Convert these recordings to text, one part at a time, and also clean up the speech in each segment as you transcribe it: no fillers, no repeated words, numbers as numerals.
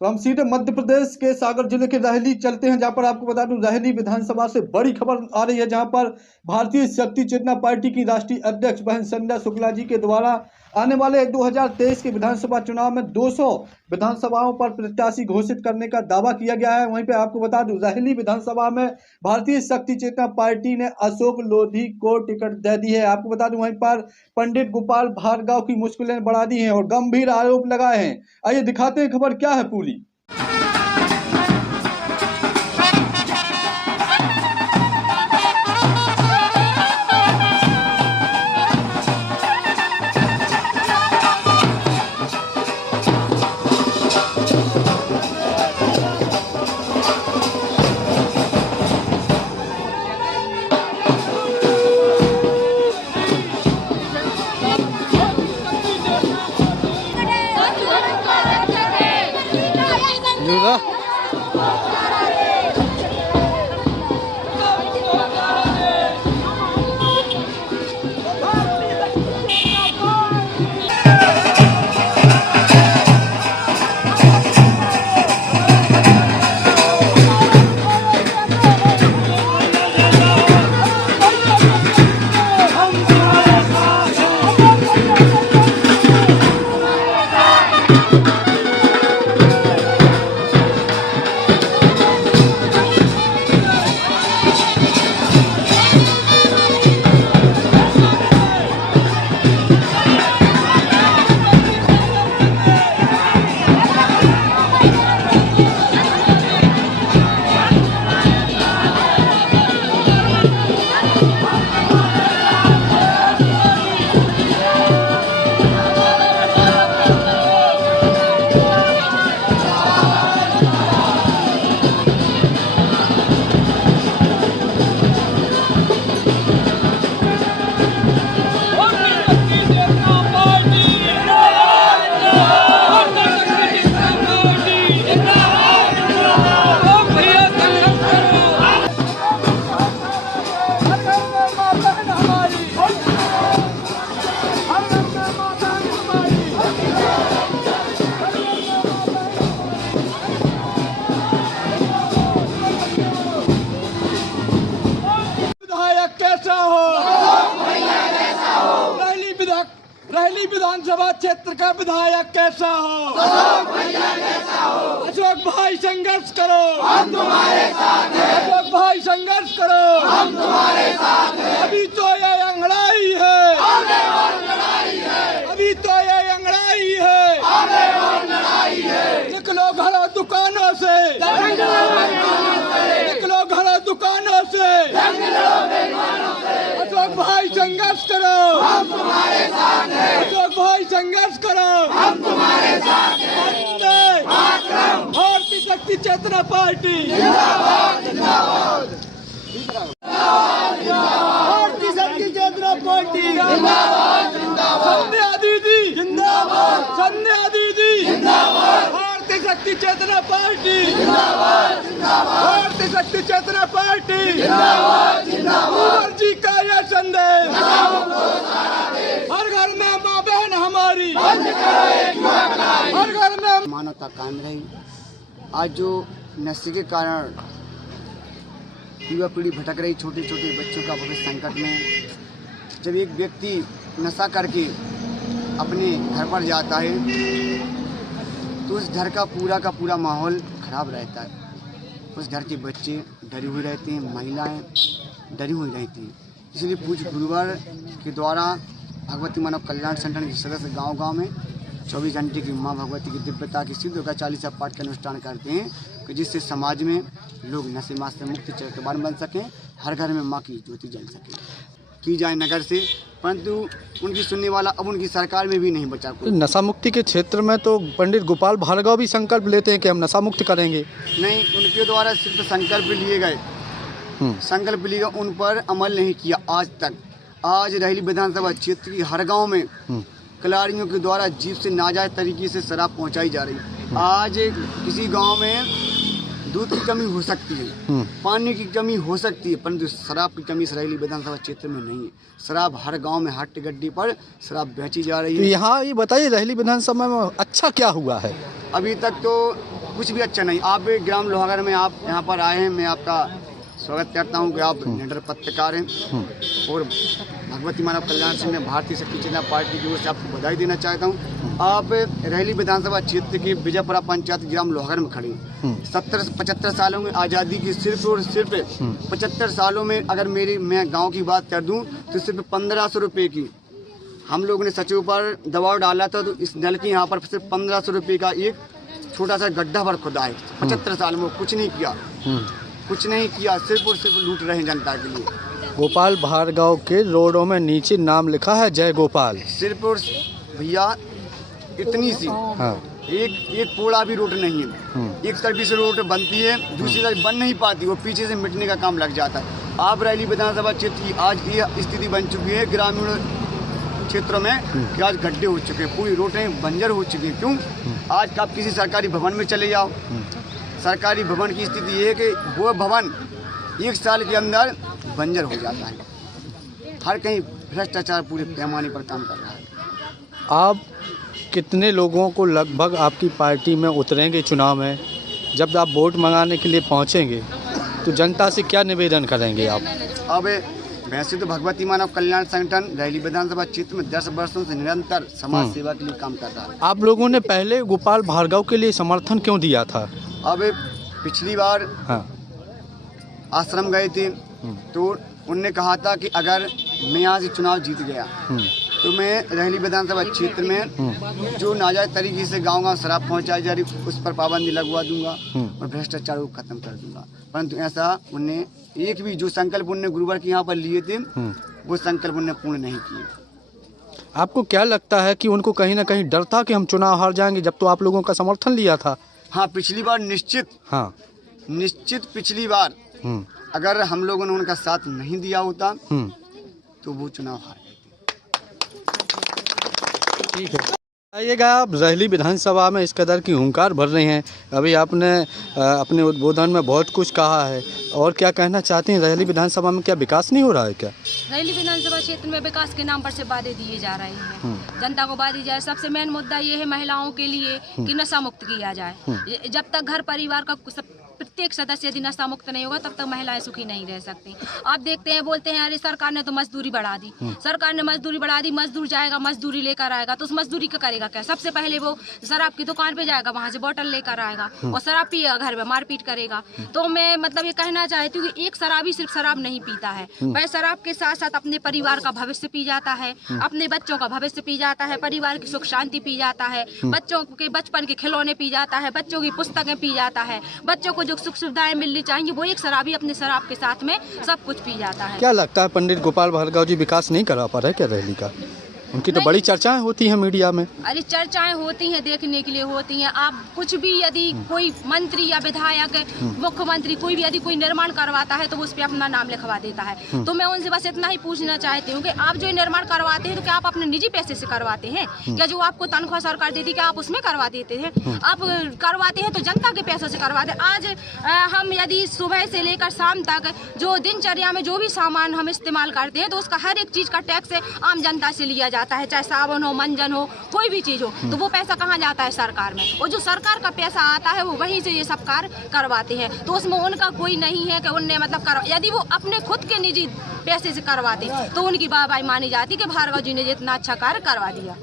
तो हम सीधे मध्य प्रदेश के सागर जिले के रहली चलते हैं, जहां पर आपको बता दूं रहली विधानसभा से बड़ी खबर आ रही है, जहां पर भारतीय शक्ति चेतना पार्टी की राष्ट्रीय अध्यक्ष बहन संध्या शुक्ला जी के द्वारा आने वाले 2023 के विधानसभा चुनाव में 200 विधानसभाओं पर प्रत्याशी घोषित करने का दावा किया गया है। वहीं पे आपको बता दूं रहली विधानसभा में भारतीय शक्ति चेतना पार्टी ने अशोक लोधी को टिकट दे दी है। आपको बता दूं वहीं पर पंडित गोपाल भार्गव की मुश्किलें बढ़ा दी हैं और गंभीर आरोप लगाए हैं। आइए दिखाते हैं खबर क्या है पूरी। रहली विधानसभा क्षेत्र का विधायक कैसा हो? अशोक भाई संघर्ष करो, हम तुम्हारे साथ हैं। अशोक भाई संघर्ष करो, हम तुम्हारे साथ हैं। अभी तो ये अंगड़ाई है, आगे और लड़ाई है। अभी तो ये अंगड़ाई है, आगे और लड़ाई है। निकलो घरों दुकानों से, निकलो घरों दुकानों से, अशोक भाई संघर्ष करो, हम तुम्हारे साथ हैं। अशोक भाई संघर्ष करो, हम तुम्हारे साथ हैं। भारतीय शक्ति चेतना पार्टी जिंदाबाद, जिंदाबाद। भारतीय शक्ति चेतना पार्टी जिंदाबाद, जिंदाबाद। संध्या दीदी जिंदाबाद, संध्या दीदी जिंदाबाद। भारतीय शक्ति चेतना पार्टी जिंदाबाद, जिंदाबाद। भारतीय शक्ति चेतना पार्टी जिंदाबाद, जिंदाबाद। जी का यह संदेश हर घर में माँ बहन हमारी, हर घर में मानवता कायम रही। आज जो नशे के कारण युवा पीढ़ी भटक रही, छोटे छोटे बच्चों का भविष्य संकट में, जब एक व्यक्ति नशा करके अपने घर पर जाता है तो उस घर का पूरा माहौल खराब रहता है। उस घर के बच्चे डरे हुए रहते हैं, महिलाएं डरी हुई रहती हैं। इसलिए पूज्य गुरुवार के द्वारा भगवती मानव कल्याण संगठन के सदस्य गांव-गांव में 24 घंटे की मां भगवती की दिव्यता की सिद्ध होकर 40 पाठ का अनुष्ठान करते हैं कि जिससे समाज में लोग नशे से मुक्त चरित्रवान बन सकें, हर घर में मां की ज्योति जल सके। की जाए नगर से, परंतु उनकी सुनने वाला अब उनकी सरकार में भी नहीं बचा। नशा मुक्ति के क्षेत्र में तो पंडित गोपाल भार्गव भी संकल्प लेते हैं कि हम नशा मुक्त करेंगे। नहीं, उनके द्वारा सिर्फ संकल्प लिए गए, संकल्प लिए उन पर अमल नहीं किया आज तक। आज रहली विधानसभा क्षेत्र की हर गांव में कलाड़ियों के द्वारा जीप से नाजायज तरीके से शराब पहुंचाई जा रही है। आज किसी गांव में दूध की कमी हो सकती है, पानी की कमी हो सकती है, परंतु शराब की कमी रहली विधानसभा क्षेत्र में नहीं है। शराब हर गांव में हट गड्डी पर शराब बेची जा रही है। तो यहाँ ये बताइए रहली विधानसभा में अच्छा क्या हुआ है? अभी तक तो कुछ भी अच्छा नहीं। आप ग्राम लोहागढ़ में आप यहाँ पर आए हैं, मैं आपका स्वागत करता हूँ कि आप निडर पत्रकार हैं और भगवती मानव कल्याण सिंह, मैं भारतीय शक्ति चेतना पार्टी की ओर से आपको बधाई देना चाहता हूँ। आप रहली विधानसभा क्षेत्र के विजयपुरा पंचायत ग्राम लोहागढ़ में खड़े हैं। 75 सालों में आज़ादी की सिर्फ और सिर्फ 75 सालों में अगर मैं गाँव की बात कर दूँ तो सिर्फ 1500 रुपये की हम लोगों ने सचिव पर दबाव डाला था, तो इस नल की यहाँ पर सिर्फ 1500 रुपये का एक छोटा सा गड्ढा भर खुदा है। 75 साल में कुछ नहीं किया, कुछ नहीं किया, सिर्फ और सिर्फ लूट रहे हैं जनता के लिए। गोपाल भार्गव के रोडों में नीचे नाम लिखा है जय गोपाल। सिर्फ और भैया इतनी सी एक पोड़ा भी रोड नहीं है। एक तरफ से रोड बनती है, दूसरी तरफ बन नहीं पाती, वो पीछे से मिटने का काम लग जाता है। आप रहली विधानसभा क्षेत्र की आज ये स्थिति बन चुकी है ग्रामीण क्षेत्रों में कि आज गड्ढे हो चुके हैं, पूरी रोडें बंजर हो चुकी हैं। क्यों? आज आप किसी सरकारी भवन में चले जाओ, सरकारी भवन की स्थिति ये है कि वो भवन 1 साल के अंदर बंजर हो जाता है। हर कहीं भ्रष्टाचार पूरे पैमाने पर काम कर रहा है। आप कितने लोगों को लगभग आपकी पार्टी में उतरेंगे चुनाव में? जब आप वोट मंगाने के लिए पहुंचेंगे तो जनता से क्या निवेदन करेंगे आप? अब वैसे तो भगवती मानव कल्याण संगठन रहली विधानसभा क्षेत्र में 10 वर्षों से निरंतर समाज सेवा के लिए काम कर रहा है। आप लोगों ने पहले गोपाल भार्गव के लिए समर्थन क्यों दिया था? अब पिछली बार आश्रम गए थे तो उनने कहा था कि अगर मैं यहाँ से चुनाव जीत गया तो मैं रहली विधानसभा क्षेत्र में जो नाजायज तरीके से गांव-गांव शराब पहुंचाई जा रही उस पर पाबंदी लगवा दूंगा और भ्रष्टाचार को खत्म कर दूंगा। परंतु ऐसा उनने एक भी जो संकल्प उनने गुरुवार के यहाँ पर लिए थे वो संकल्प उनने पूर्ण नहीं किए। आपको क्या लगता है कि उनको कहीं ना कहीं डर था कि हम चुनाव हार जाएंगे, जब तो आप लोगों का समर्थन लिया था? हाँ, पिछली बार निश्चित पिछली बार अगर हम लोगों ने उनका साथ नहीं दिया होता तो वो चुनाव हार। ठीक है, आइएगा। आप रहली विधानसभा में इस कदर की हुंकार भर रही हैं, अभी आपने अपने उद्बोधन में बहुत कुछ कहा है, और क्या कहना चाहती हैं? रहली विधानसभा में क्या विकास नहीं हो रहा है क्या? रहली विधानसभा क्षेत्र में विकास के नाम पर से वादे दिए जा रहे हैं, जनता को वादे जाए। सबसे मेन मुद्दा ये है महिलाओं के लिए कि नशा मुक्त किया जाए। जब तक घर परिवार का प्रत्येक सदस्य यदि नशा मुक्त नहीं होगा तब तक महिलाएं सुखी नहीं रह सकती। आप देखते हैं, बोलते हैं अरे सरकार ने तो मजदूरी बढ़ा दी, सरकार ने मजदूरी बढ़ा दी। मजदूर जाएगा, मजदूरी लेकर आएगा तो उस मजदूरी का करेगा क्या? सबसे पहले वो शराब की दुकान पे जाएगा, वहां से बोतल लेकर आएगा और शराब पिएगा, घर में मारपीट करेगा। तो मैं मतलब ये कहना चाहती हूँ कि एक शराबी सिर्फ शराब नहीं पीता है, वह शराब के साथ साथ अपने परिवार का भविष्य पी जाता है, अपने बच्चों का भविष्य पी जाता है, परिवार की सुख शांति पी जाता है, बच्चों के बचपन के खिलौने पी जाता है, बच्चों की पुस्तकें पी जाता है, बच्चों को जो सुख सुविधाएं मिलनी चाहिए वो एक शराबी अपने शराब के साथ में सब कुछ पी जाता है। क्या लगता है पंडित गोपाल भार्गव जी विकास नहीं करा पा रहे क्या रहली का? उनकी तो बड़ी चर्चाएं होती हैं मीडिया में। अरे चर्चाएं होती हैं, देखने के लिए होती हैं। आप कुछ भी यदि कोई मंत्री या विधायक, मुख्यमंत्री कोई भी यदि कोई निर्माण करवाता है तो वो उस पर अपना नाम लिखवा देता है। तो मैं उनसे बस इतना ही पूछना चाहती हूँ कि आप जो निर्माण करवाते हैं तो क्या आप अपने निजी पैसे से करवाते हैं? क्या जो आपको तनख्वाह सरकार देती क्या आप उसमें करवा देते हैं? आप करवाते हैं तो जनता के पैसों से करवाते हैं। आज हम यदि सुबह से लेकर शाम तक जो दिनचर्या में जो भी सामान हम इस्तेमाल करते हैं तो उसका हर एक चीज का टैक्स आम जनता से लिया जाता है, चाहे साबुन हो, मंजन हो, कोई भी चीज हो, तो वो पैसा कहाँ जाता है? सरकार में। और जो सरकार का पैसा आता है वो वहीं से ये सब कार्य करवाते हैं। तो उसमें उनका कोई नहीं है कि उनने मतलब यदि वो अपने खुद के निजी पैसे से करवाते तो उनकी वाहवाही मानी जाती कि भार्गव जी ने जितना अच्छा कार्य करवा दिया।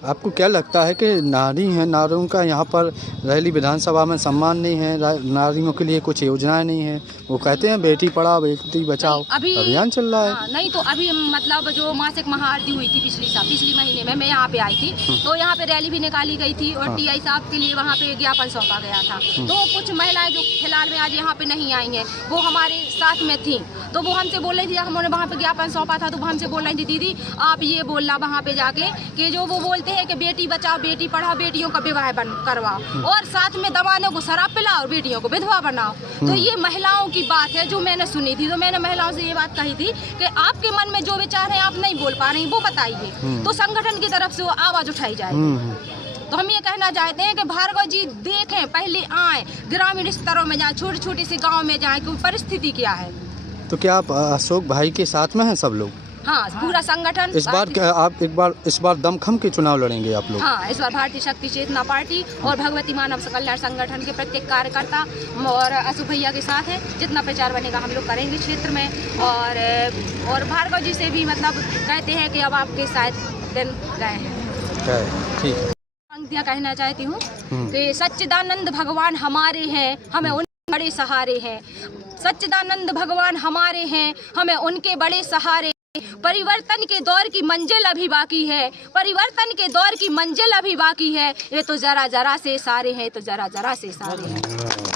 आपको क्या लगता है कि नारी हैं, नारियों का यहाँ पर रहली विधानसभा में सम्मान नहीं है, नारियों के लिए कुछ योजनाएं नहीं है? वो कहते हैं बेटी पढ़ाओ बेटी बचाओ अभियान चल रहा है। नहीं तो अभी मतलब जो मासिक महाआरती हुई थी पिछली महीने में मैं यहाँ पे आई थी तो यहाँ पे रैली भी निकाली गई थी और टीआई साहब के लिए वहाँ पे ज्ञापन सौंपा गया था। तो कुछ महिलाएं जो फिलहाल में आज यहाँ पे नहीं आई हैं वो हमारे साथ में थी, तो वो हमसे बोल रही थी, हमने वहाँ पे ज्ञापन सौंपा था तो वो हमसे बोल रही थी दीदी आप ये बोलना वहाँ पे जाके कि जो वो बोलते हैं कि बेटी बचाओ बेटी पढ़ाओ, बेटियों का विवाह करवाओ और साथ में दवानों को शराब पिलाओ और बेटियों को विधवा बनाओ। तो ये महिलाओं की बात है जो मैंने सुनी थी। तो मैंने महिलाओं से ये बात कही थी कि आपके मन में जो विचार है आप नहीं बोल पा रही वो बताइए, तो संगठन की तरफ से वो आवाज उठाई जाएगी। तो हम ये कहना चाहते हैं कि भार्गव जी देखें, पहले आए ग्रामीण स्तरों में जाए, छोटे छोटे से गाँव में जाए कि परिस्थिति क्या है। तो क्या आप अशोक भाई के साथ में हैं सब लोग? हाँ, पूरा संगठन इस बार क्या आप इस बार दमखम के चुनाव लड़ेंगे आप लोग? हाँ, इस बार भारतीय शक्ति चेतना पार्टी और भगवती मानव कल्याण संगठन के प्रत्येक कार्यकर्ता और अशोक भैया के साथ है। जितना प्रचार बनेगा हम लोग करेंगे क्षेत्र में। और भार्गव जी से भी मतलब कहते हैं कि अब आपके शायद दिन गए हैं। ठीक है। पंक्तियाँ कहना चाहती हूँ कि सच्चिदानंद भगवान हमारे हैं, हमें उनके बड़े सहारे हैं। सच्चिदानंद भगवान हमारे हैं, हमें उनके बड़े सहारे। परिवर्तन के दौर की मंजिल अभी बाकी है, परिवर्तन के दौर की मंजिल अभी बाकी है। ये तो जरा जरा से सारे हैं, तो जरा जरा से सारे हैं।